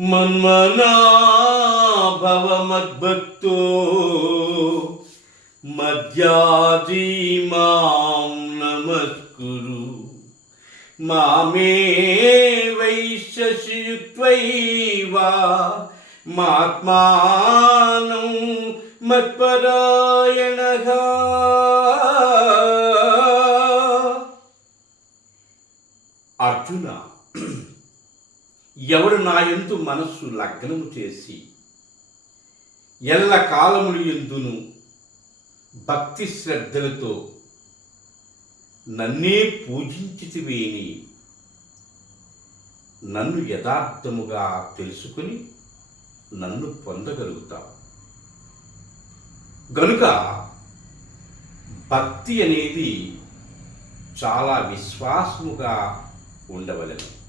मन्मना भव मद्भक्तो मद्याजी माँ नमस्कुरु। मामे वैश्यसियुक्त्वैव मात्मानं मत्परायणः। अर्जुन ఎవడు నాయందు మనస్సు లగ్నము చేసి ఎల్ల కాలములు ఎందును భక్తి శ్రద్ధలతో నన్నే పూజించితివేని నన్ను యథార్థముగా తెలుసుకుని నన్ను పొందగలుగుతావు. గనుక భక్తి అనేది చాలా విశ్వాసముగా ఉండవలెను.